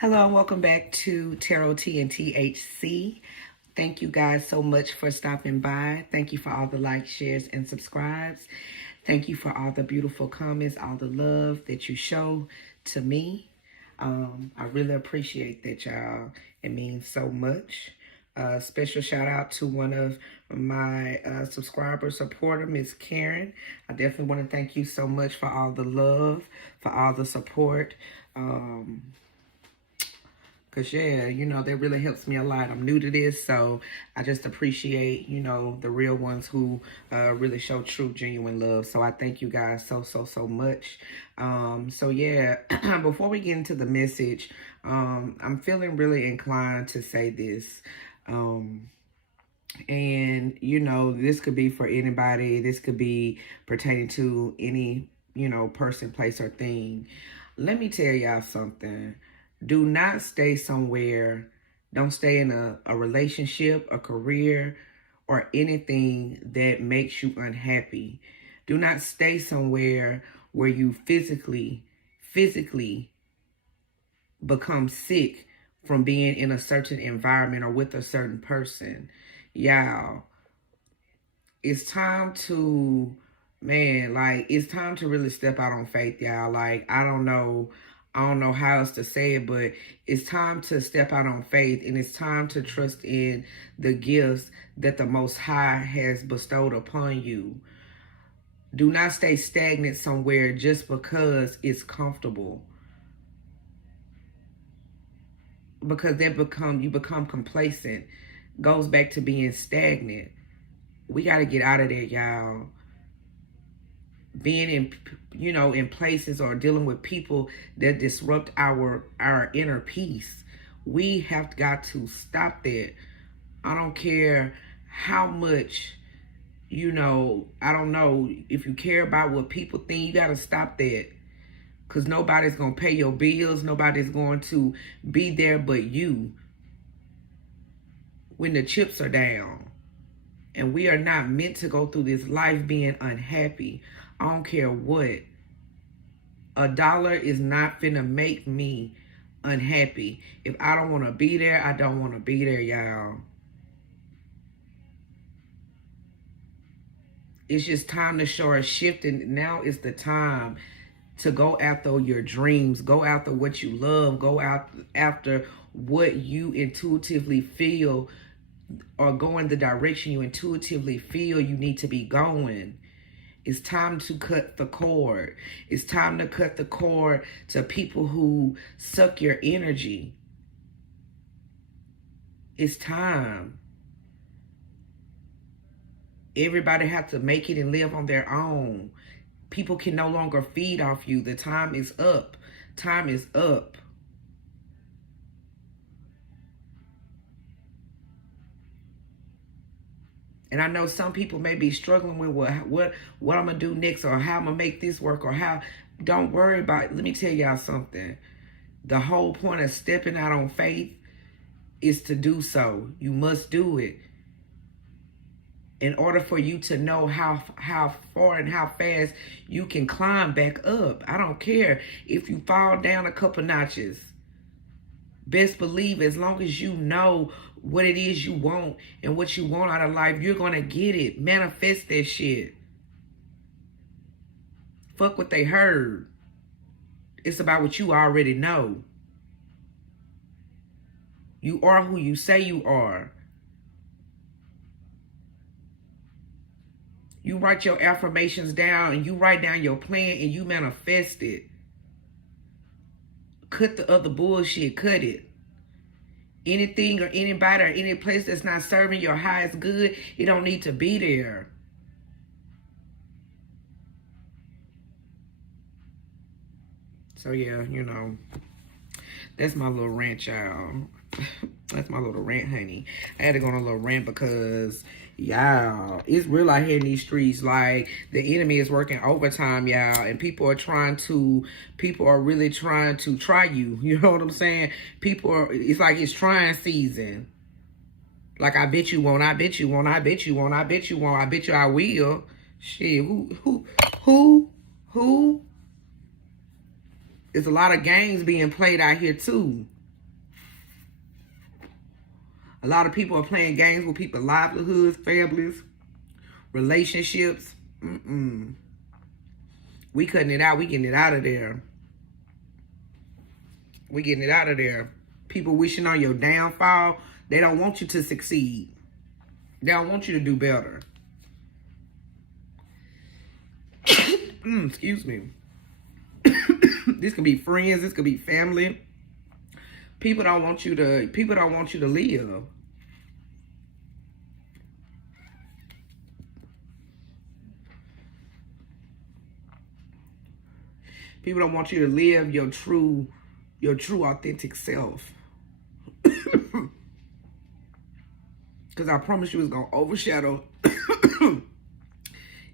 Hello and welcome back to Tarot Tea and THC. Thank you guys so much for stopping by. Thank you for all the likes, shares, and subscribes. Thank you for all the beautiful comments, all the love that you show to me. I really appreciate that, y'all. It means so much. Special shout out to one of my subscriber supporter, Miss Karen. I definitely want to thank you so much for all the love, for all the support. Because, yeah, you know, that really helps me a lot. I'm new to this, so I just appreciate, you know, the real ones who really show true, genuine love. So I thank you guys so much. So, yeah, before we get into the message, I'm feeling really inclined to say this. And, you know, this could be for anybody. This could be pertaining to any, you know, person, place, or thing. Let me tell y'all something. Do not stay somewhere. Don't stay in a relationship, a career, or anything that makes you unhappy. Do not stay somewhere where you physically become sick from being in a certain environment or with a certain person. Y'all, it's time to, it's time to really step out on faith, y'all. Like, I don't know how else to say it, but it's time to step out on faith, and it's time to trust in the gifts that the Most High has bestowed upon you. Do not stay stagnant somewhere just because it's comfortable. Because you become complacent. Goes back to being stagnant. We got to get out of there, y'all. Being in, you know, in places or dealing with people that disrupt our inner peace. We have got to stop that. I don't care how much, you know, I don't know if you care about what people think. You got to stop that. Because nobody's going to pay your bills. Nobody's going to be there but you when the chips are down. And we are not meant to go through this life being unhappy. I don't care what. $1 is not finna make me unhappy. If I don't want to be there, I don't want to be there, y'all. It's just time to show a shift, and now is the time to go after your dreams. Go after what you love. Go out after what you intuitively feel, or go in the direction you intuitively feel you need to be going. It's time to cut the cord. It's time to cut the cord to people who suck your energy. It's time. Everybody has to make it and live on their own. People can no longer feed off you. The time is up. Time is up. And I know some people may be struggling with what I'm going to do next, or how I'm going to make this work, or how. Don't worry about it. Let me tell y'all something. The whole point of stepping out on faith is to do so. You must do it. In order for you to know how far and how fast you can climb back up. I don't care if you fall down a couple notches. Best believe, as long as you know what it is you want and what you want out of life, you're going to get it. Manifest that shit. Fuck what they heard. It's about what you already know. You are who you say you are. You write your affirmations down, and you write down your plan, and you manifest it. Cut the other bullshit. Cut it. Anything or anybody or any place that's not serving your highest good, it don't need to be there. So, yeah, you know, that's my little rant, y'all. That's my little rant, honey. I had to go on a little rant because, y'all, it's real out here in these streets. Like, the enemy is working overtime, y'all, and people are really trying to try you. You know what I'm saying? It's like it's trying season. Like, I bet you won't, I bet you won't, I bet you won't, I bet you won't, I bet you I will. Shit, who? There's a lot of games being played out here, too. A lot of people are playing games with people's livelihoods, families, relationships. We cutting it out. We getting it out of there. We getting it out of there. People wishing on your downfall. They don't want you to succeed. They don't want you to do better. Excuse me. This could be friends. This could be family. People don't want you to live. People don't want you to live your true authentic self. Because I promise you it's going to overshadow.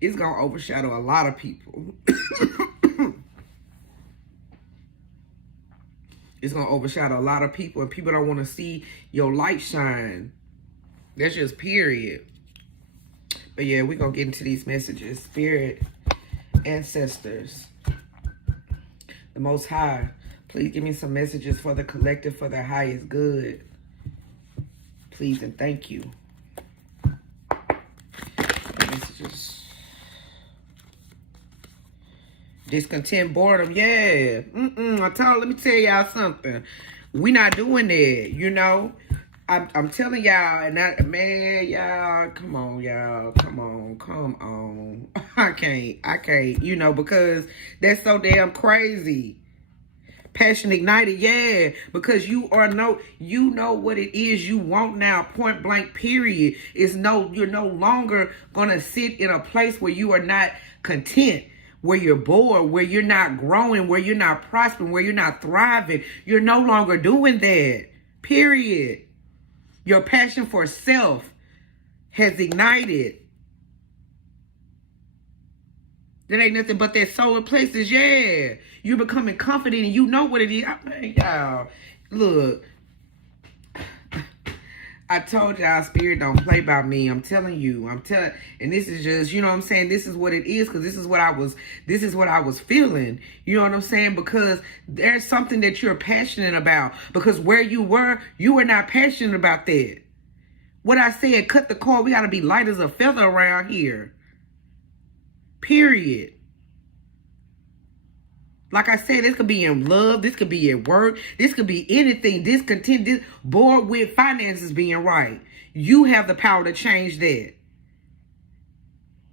It's going to overshadow a lot of people. It's going to overshadow a lot of people. And people don't want to see your light shine. That's just period. But yeah, we're going to get into these messages. Spirit, ancestors, the Most High. Please give me some messages for the collective, for their highest good. Please and thank you. Messages. Discontent, boredom, yeah. Let me tell y'all something. We not doing that, you know. I'm telling y'all, and that, man, y'all, come on, y'all, come on. I can't, you know, because that's so damn crazy. Passion ignited, yeah, because you know what it is you want now, point blank, period. You're no longer gonna sit in a place where you are not content, where you're bored, where you're not growing, where you're not prospering, where you're not thriving. You're no longer doing that, period. Your passion for self has ignited. That ain't nothing but that solar plexus, yeah. You're becoming confident and you know what it is. Y'all, look. I told y'all, spirit don't play by me. I'm telling you. And this is just, you know what I'm saying? This is what it is, because this is what I was feeling. You know what I'm saying? Because there's something that you're passionate about. Because where you were not passionate about that. What I said, cut the cord. We got to be light as a feather around here. Period. Like I said, this could be in love. This could be at work. This could be anything. Discontent, bored with finances being right. You have the power to change that.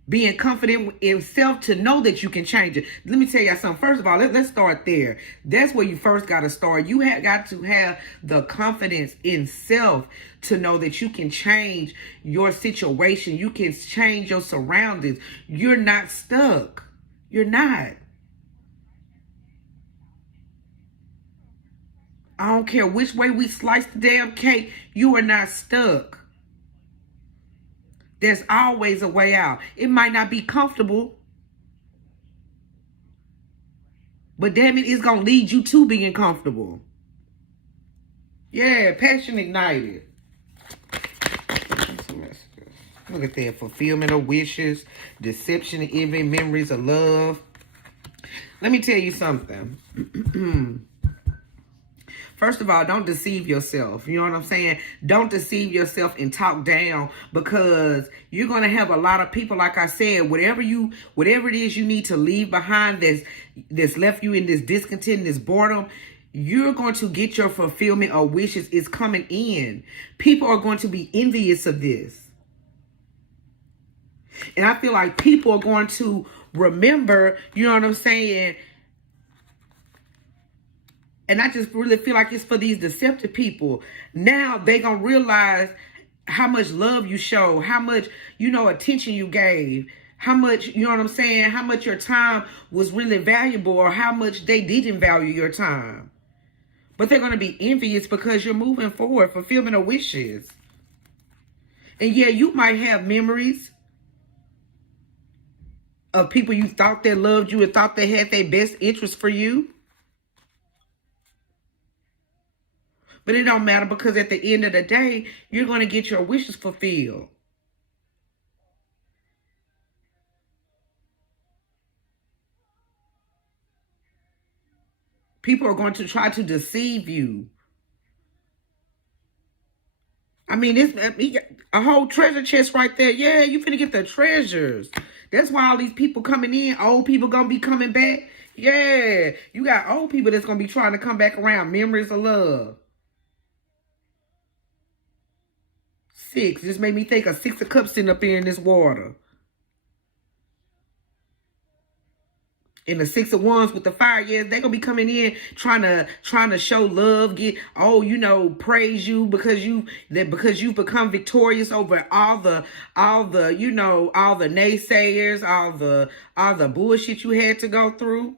Being confident in self to know that you can change it. Let me tell you something. First of all, let's start there. That's where you first got to start. You have got to have the confidence in self to know that you can change your situation. You can change your surroundings. You're not stuck. You're not. I don't care which way we slice the damn cake. You are not stuck. There's always a way out. It might not be comfortable, but damn it, it's going to lead you to being comfortable. Yeah, passion ignited. Look at that. Fulfillment of wishes, deception, envy, memories of love. Let me tell you something. First of all, don't deceive yourself. You know what I'm saying? Don't deceive yourself and talk down, because you're going to have a lot of people, like I said, whatever it is you need to leave behind that's left you in this discontent, this boredom, you're going to get your fulfillment of wishes. Is coming in. People are going to be envious of this. And I feel like people are going to remember, you know what I'm saying? And I just really feel like it's for these deceptive people. Now they going to realize how much love you show, how much, attention you gave, how much, you know what I'm saying, how much your time was really valuable, or how much they didn't value your time. But they're going to be envious because you're moving forward, fulfillment of wishes. And yeah, you might have memories of people you thought that loved you and thought they had their best interest for you. But it don't matter, because at the end of the day, you're going to get your wishes fulfilled. People are going to try to deceive you. I mean, he got a whole treasure chest right there. Yeah, you finna get the treasures. That's why all these people coming in, old people gonna be coming back. Yeah, you got old people that's gonna be trying to come back around. Memories of love. 6. Just made me think of 6 of cups sitting up here in this water. And the 6 of wands with the fire, yeah, they're gonna be coming in trying to show love, praise you because you've become victorious over all the naysayers, all the bullshit you had to go through.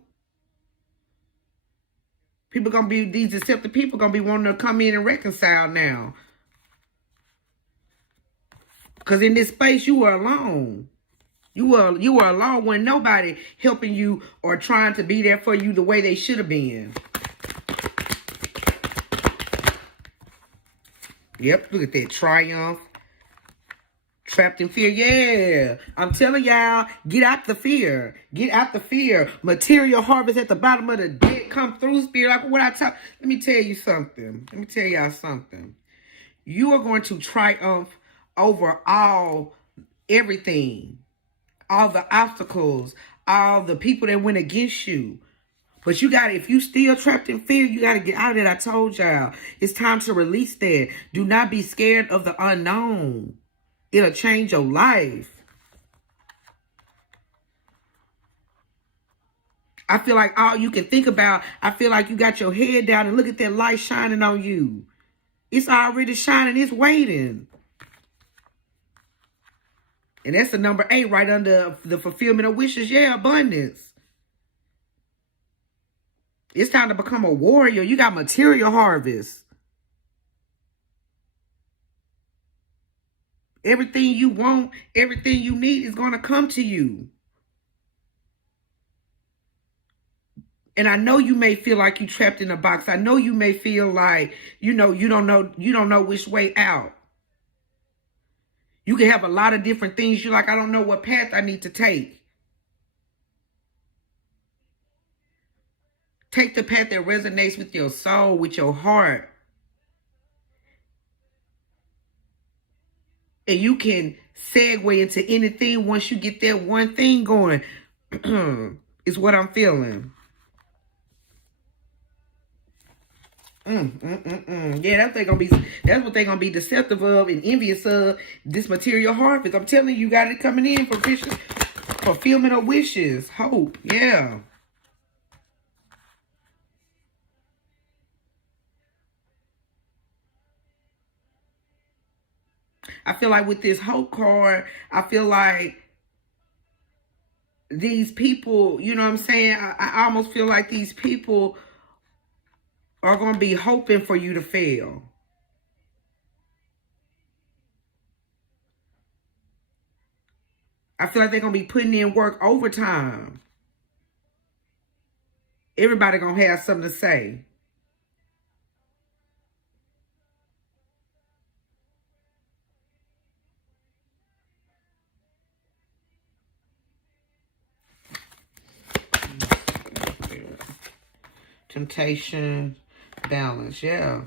People gonna be, these deceptive people gonna be wanting to come in and reconcile now. Because in this space you were alone. You were alone when nobody helping you or trying to be there for you the way they should have been. Yep, look at that. Triumph. Trapped in fear. Yeah. I'm telling y'all, get out the fear. Get out the fear. Material harvest at the bottom of the deck. Come through, spirit. Like what I talk. Let me tell you something. Let me tell y'all something. You are going to triumph over everything. All the obstacles, all the people that went against you. But you got to, if you still trapped in fear, you got to get out of it. I told y'all. It's time to release that. Do not be scared of the unknown. It'll change your life. I feel like all you can think about, I feel like you got your head down and look at that light shining on you. It's already shining. It's waiting. And that's the number 8 right under the fulfillment of wishes. Yeah, abundance. It's time to become a warrior. You got material harvest. Everything you want, everything you need is going to come to you. And I know you may feel like you're trapped in a box. I know you may feel like, you don't know which way out. You can have a lot of different things. You're like, I don't know what path I need to take. Take the path that resonates with your soul, with your heart. And you can segue into anything once you get that one thing going. Is what I'm feeling. Yeah, that's what they're gonna be deceptive of and envious of, this material harvest. I'm telling you, got it coming in for fulfillment of wishes, hope. Yeah. I feel like with this hope card, I feel like these people, you know what I'm saying? I almost feel like these people are going to be hoping for you to fail. I feel like they're going to be putting in work overtime. Everybody going to have something to say. Temptation, balance, yeah.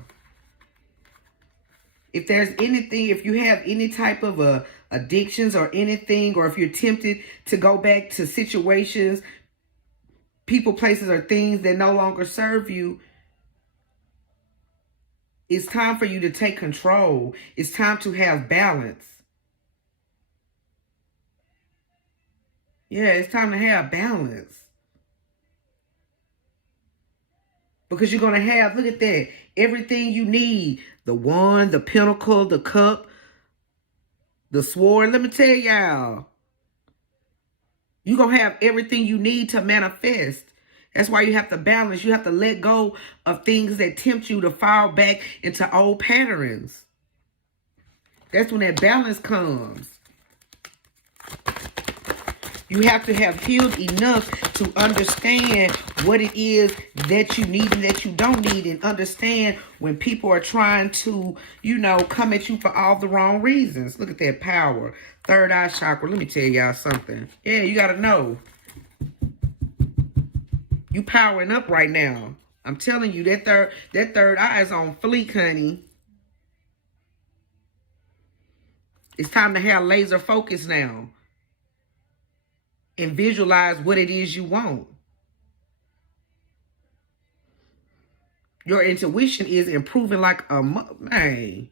If there's anything, if you have any type of addictions or anything, or if you're tempted to go back to situations, people, places, or things that no longer serve you, it's time for you to take control. It's time to have balance. Yeah, it's time to have balance. Because you're going to have, look at that, everything you need. The wand, the pentacle, the cup, the sword. Let me tell y'all, you're going to have everything you need to manifest. That's why you have to balance. You have to let go of things that tempt you to fall back into old patterns. That's when that balance comes. You have to have healed enough to understand what it is that you need and that you don't need, and understand when people are trying to, come at you for all the wrong reasons. Look at that power. Third eye chakra. Let me tell y'all something. Yeah, you got to know. You powering up right now. I'm telling you, that third eye is on fleek, honey. It's time to have laser focus now. And visualize what it is you want. Your intuition is improving like a man.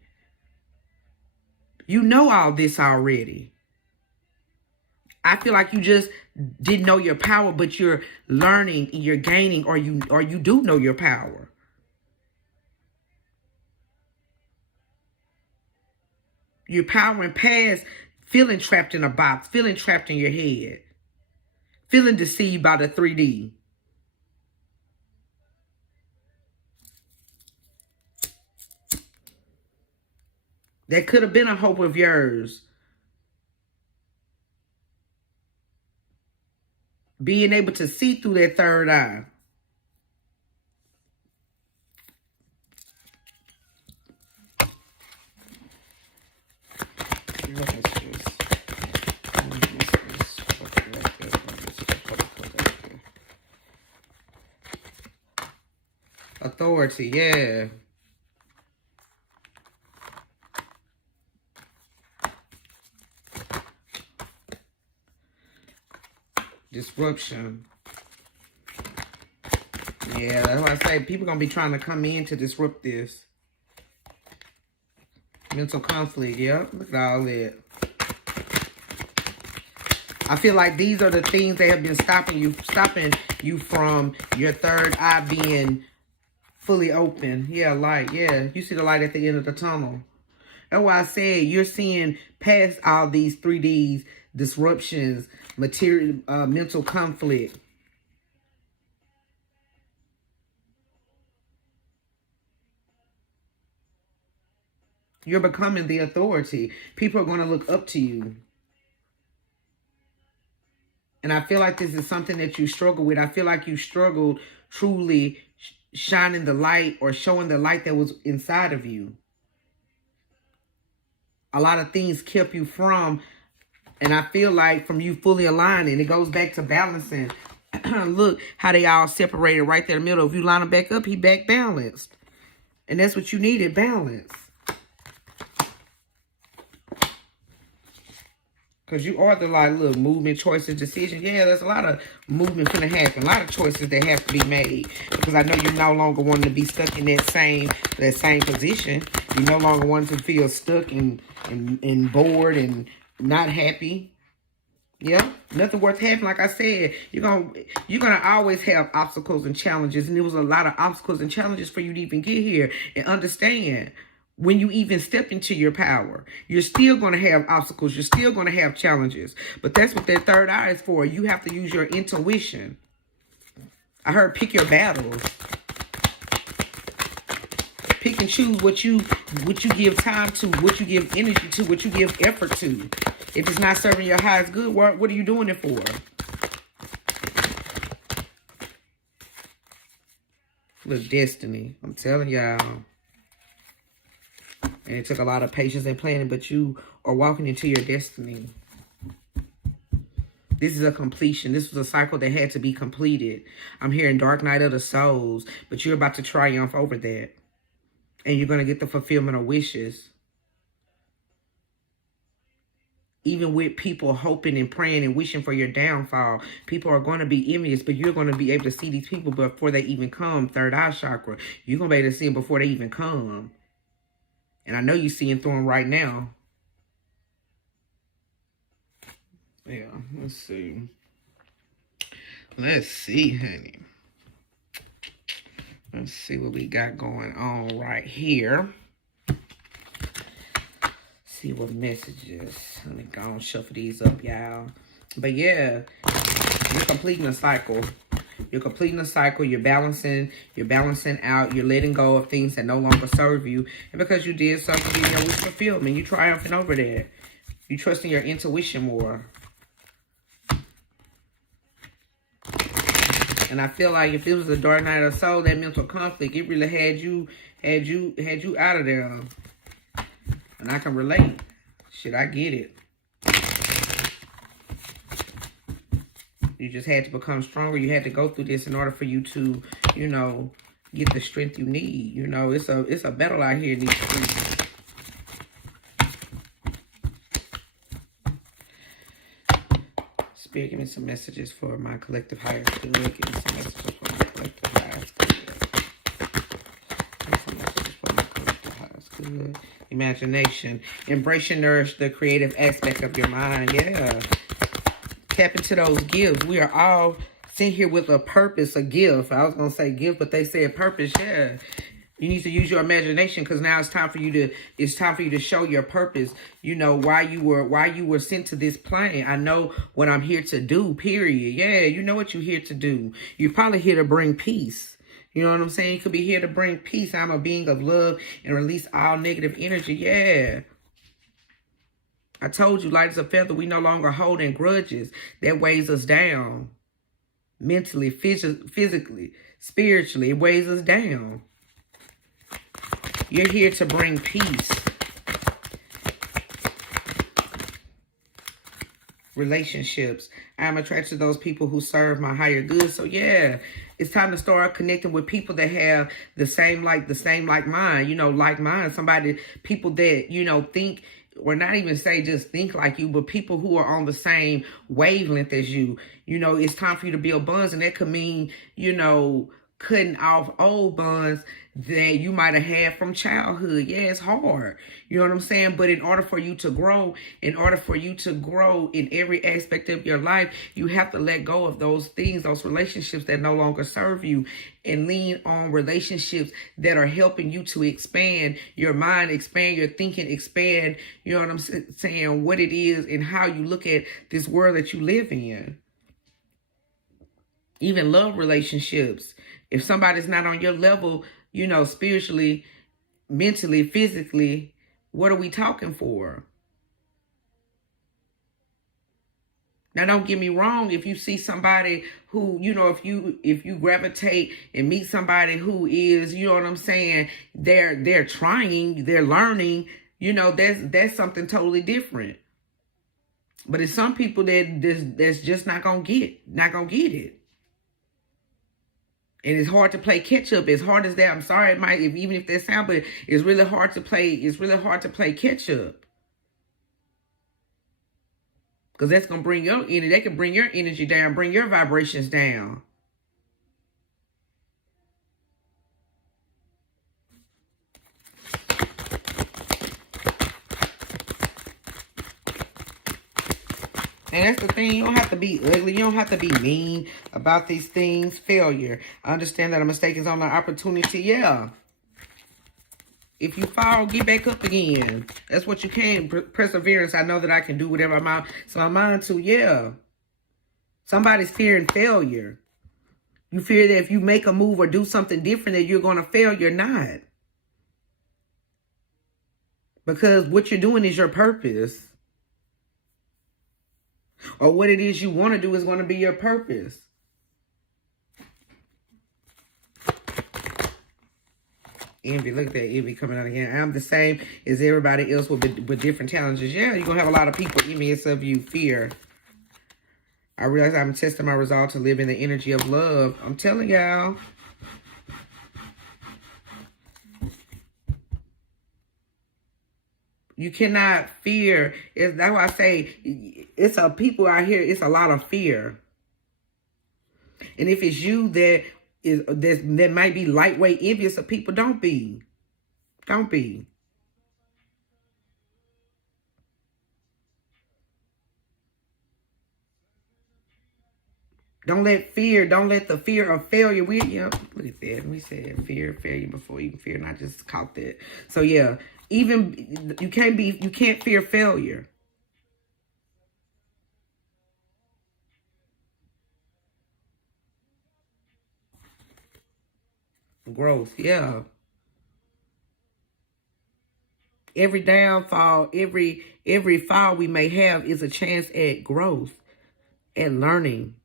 You know all this already. I feel like you just didn't know your power, but you're learning and you're gaining, or you do know your power. You're powering past feeling trapped in a box, feeling trapped in your head, feeling deceived by the 3D. That could have been a hope of yours. Being able to see through that third eye. Authority, yeah. Disruption. Yeah, that's why I say people gonna be trying to come in to disrupt this. Mental conflict, yep. Look at all that. I feel like these are the things that have been stopping you from your third eye being fully open. Yeah, light, yeah. You see the light at the end of the tunnel. That's why I said you're seeing past all these 3Ds, disruptions, material, mental conflict. You're becoming the authority. People are going to look up to you. And I feel like this is something that you struggle with. I feel like you struggled truly shining the light or showing the light that was inside of you. A lot of things kept you from, and I feel like from you fully aligning. It goes back to balancing. Look how they all separated right there in the middle. If you line them back up, he back balanced. And that's what you needed, balance. Because you are the like, look, movement, choices, decisions. Yeah, there's a lot of movement going to happen. A lot of choices that have to be made. Because I know you're no longer wanting to be stuck in that same position. You no longer want to feel stuck and bored and not happy. Yeah, nothing worth having. Like I said, you're gonna always have obstacles and challenges. And there was a lot of obstacles and challenges for you to even get here and understand. When you even step into your power, you're still going to have obstacles. You're still going to have challenges. But that's what that third eye is for. You have to use your intuition. I heard pick your battles. Pick and choose what you give time to, what you give energy to, what you give effort to. If it's not serving your highest good, what are you doing it for? Look, destiny. I'm telling y'all. And it took a lot of patience and planning, but you are walking into your destiny. This is a completion. This was a cycle that had to be completed. I'm hearing Dark Night of the Souls, but you're about to triumph over that. And you're going to get the fulfillment of wishes. Even with people hoping and praying and wishing for your downfall, people are going to be envious, but you're going to be able to see these people before they even come. Third eye chakra. You're going to be able to see them before they even come. And I know you're seeing through them right now. Yeah, let's see. Let's see, honey. Let's see what we got going on right here. See what messages. Let me go and shuffle these up, y'all. But yeah, you're completing a cycle. You're completing a cycle. You're balancing out. You're letting go of things that no longer serve you. And because you did something, you know, with fulfillment, you're triumphing over that. You're trusting your intuition more. And I feel like if it was the Dark Night of the Soul, that mental conflict, it really had you out of there. And I can relate. Shit, I get it. You just had to become stronger. You had to go through this in order for you to, you know, get the strength you need. You know, it's a battle out here in these streets. Spirit, give me some messages for my collective highest good. Give me some messages for my collective highest good. Give me some messages for my collective highest good. Imagination. Embrace and nourish the creative aspect of your mind. Yeah. Tap into those gifts. We are all sitting here with a purpose, a gift. I was going to say gift, but they said purpose. Yeah. You need to use your imagination, because now it's time for you to show your purpose. You know, why you were sent to this planet. I know what I'm here to do, period. Yeah, you know what you're here to do. You're probably here to bring peace. You know what I'm saying? You could be here to bring peace. I'm a being of love and release all negative energy. Yeah. I told you, light as a feather, we no longer holding grudges that weighs us down. Mentally, physically, spiritually, it weighs us down. You're here to bring peace. Relationships. I'm attracted to those people who serve my higher good. So yeah, it's time to start connecting with people that have the same like mind. You know, like mind. People that, you know, think, or not even say just think like you, but people who are on the same wavelength as you. You know, it's time for you to build bonds, and that could mean, you know, cutting off old bonds that you might have had from childhood. Yeah, it's hard. You know what I'm saying? But in order for you to grow in every aspect of your life, you have to let go of those things, those relationships that no longer serve you, and lean on relationships that are helping you to expand your mind, expand your thinking, expand, you know what I'm saying, what it is and how you look at this world that you live in. Even love relationships. If somebody's not on your level, you know, spiritually, mentally, physically, what are we talking for? Now, don't get me wrong. If you see somebody who, you know, if you gravitate and meet somebody who is, you know what I'm saying, they're trying, they're learning, you know, that's something totally different. But it's some people that's just not gonna get it. And it's hard to play catch up. As hard as that, I'm sorry, it might, even if that sound, but it's really hard to play. It's really hard to play catch up, because that's gonna bring your energy. They can bring your energy down, bring your vibrations down. And that's the thing. You don't have to be ugly. You don't have to be mean about these things. Failure. I understand that a mistake is only an opportunity. Yeah. If you fall, get back up again. That's what you can. Perseverance. I know that I can do whatever my mind to. Yeah. Somebody's fearing failure. You fear that if you make a move or do something different that you're going to fail. You're not. Because what you're doing is your purpose. Or what it is you want to do is going to be your purpose. Envy, look at that envy coming out again. I'm the same as everybody else with different challenges. Yeah, you're going to have a lot of people envious of you. Fear. I realize I'm testing my resolve to live in the energy of love. I'm telling y'all. You cannot fear. That's why I say it's a people out here. It's a lot of fear. And if it's you that might be lightweight envious of people, don't be. Don't be. Don't let the fear of failure. Look at that. We said fear, failure before even fear, and I just caught that. So yeah, even you can't fear failure. Growth, yeah. Every downfall, every fall we may have is a chance at growth, at learning,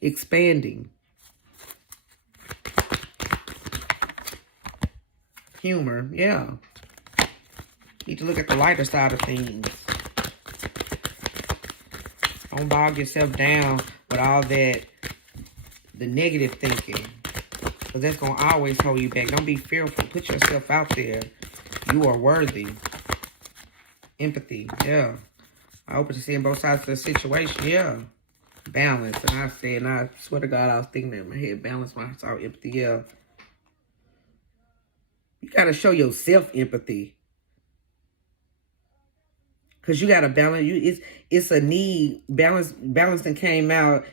expanding. Humor, yeah. Need to look at the lighter side of things. Don't bog yourself down with all that, the negative thinking. Because that's going to always hold you back. Don't be fearful. Put yourself out there. You are worthy. Empathy, yeah. I open to seeing both sides of the situation, yeah. Balance. And I said, and I swear to God, I was thinking that in my head. Balance when I saw empathy. Yeah. You got to show yourself empathy. Because you got to balance. It's a need. Balancing came out.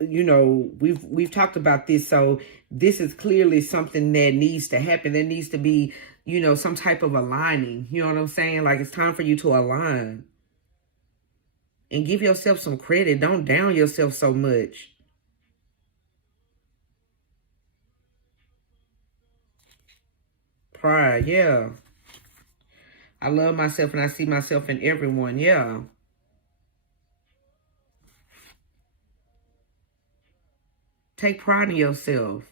You know, we've talked about this. So this is clearly something that needs to happen. There needs to be, you know, some type of aligning. You know what I'm saying? Like, it's time for you to align. And give yourself some credit. Don't down yourself so much. Pride, yeah. I love myself and I see myself in everyone, yeah. Take pride in yourself.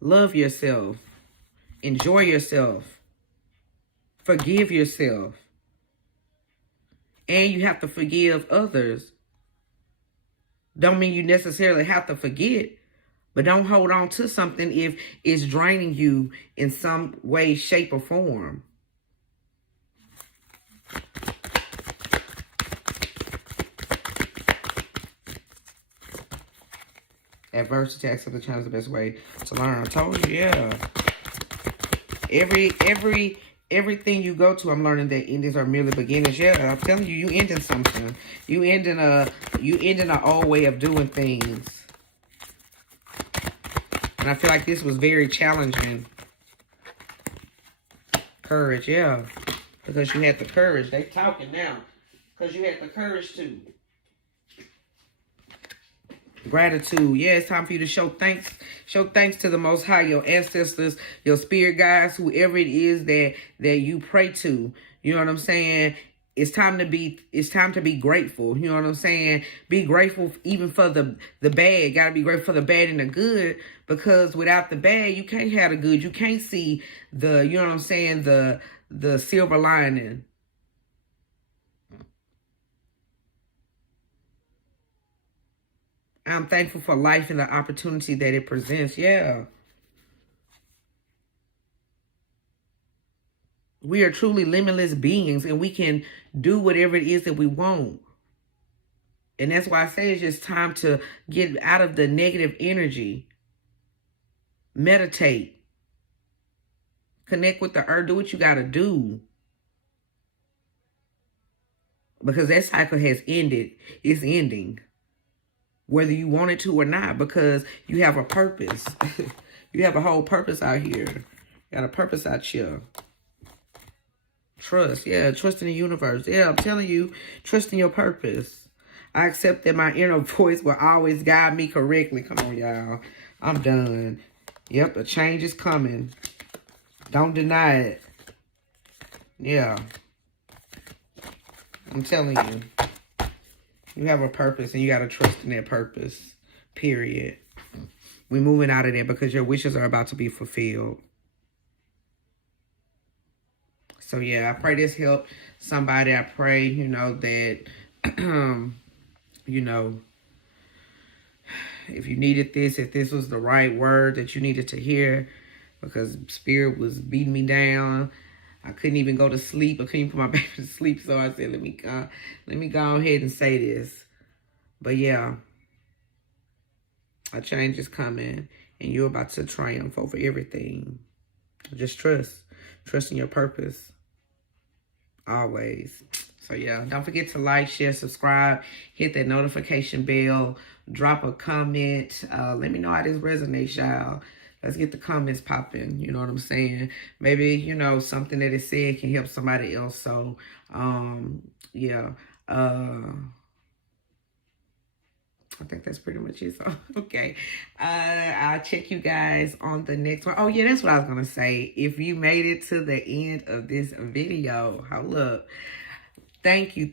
Love yourself. Enjoy yourself. Forgive yourself. And you have to forgive others. Don't mean you necessarily have to forget, but don't hold on to something if it's draining you in some way, shape, or form. Adversity, accept the challenge, the best way to learn. I told you, yeah. Everything you go to, I'm learning that endings are merely beginnings. Yeah, I'm telling you, you ending something. You ending an old way of doing things. And I feel like this was very challenging. Courage, yeah. Because you had the courage. They talking now. Because you had the courage to. Gratitude. Yeah, it's time for you to show thanks. Show thanks to the Most High, your ancestors, your spirit guides, whoever it is that you pray to. You know what I'm saying? It's time to be grateful. You know what I'm saying? Be grateful even for the bad. Gotta be grateful for the bad and the good. Because without the bad, you can't have the good. You can't see the, you know what I'm saying, the silver lining. I'm thankful for life and the opportunity that it presents. Yeah. We are truly limitless beings and we can do whatever it is that we want. And that's why I say it's just time to get out of the negative energy. Meditate. Connect with the earth. Do what you got to do. Because that cycle has ended. It's ending. Whether you want it to or not. Because you have a purpose. You have a whole purpose out here. You got a purpose out here. Trust. Yeah, trust in the universe. Yeah, I'm telling you, trust in your purpose. I accept that my inner voice will always guide me correctly. Come on, y'all. I'm done. Yep, a change is coming. Don't deny it. Yeah. I'm telling you. You have a purpose and you got to trust in that purpose. Period. We're moving out of there because your wishes are about to be fulfilled. So, yeah, I pray this helped somebody. I pray, you know, that, you know, if you needed this, if this was the right word that you needed to hear, because spirit was beating me down. I couldn't even go to sleep. I couldn't even put my baby to sleep. So I said, let me go ahead and say this. But yeah, a change is coming and you're about to triumph over everything. Just trust. Trust in your purpose. Always. So yeah, don't forget to like, share, subscribe, hit that notification bell, drop a comment. Let me know how this resonates, y'all. Let's get the comments popping. You know what I'm saying? Maybe, you know, something that is said can help somebody else. So, yeah. I think that's pretty much it. So, okay. I'll check you guys on the next one. Oh, yeah, that's what I was going to say. If you made it to the end of this video, hold up. Thank you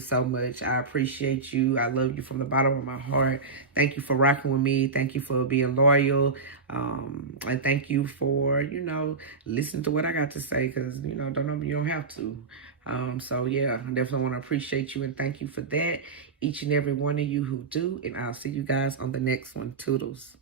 so much. I appreciate you. I love you from the bottom of my heart. Thank you for rocking with me. Thank you for being loyal. And thank you for, you know, listening to what I got to say because, you know, you don't have to. So, yeah, I definitely want to appreciate you and thank you for that. Each and every one of you who do. And I'll see you guys on the next one. Toodles.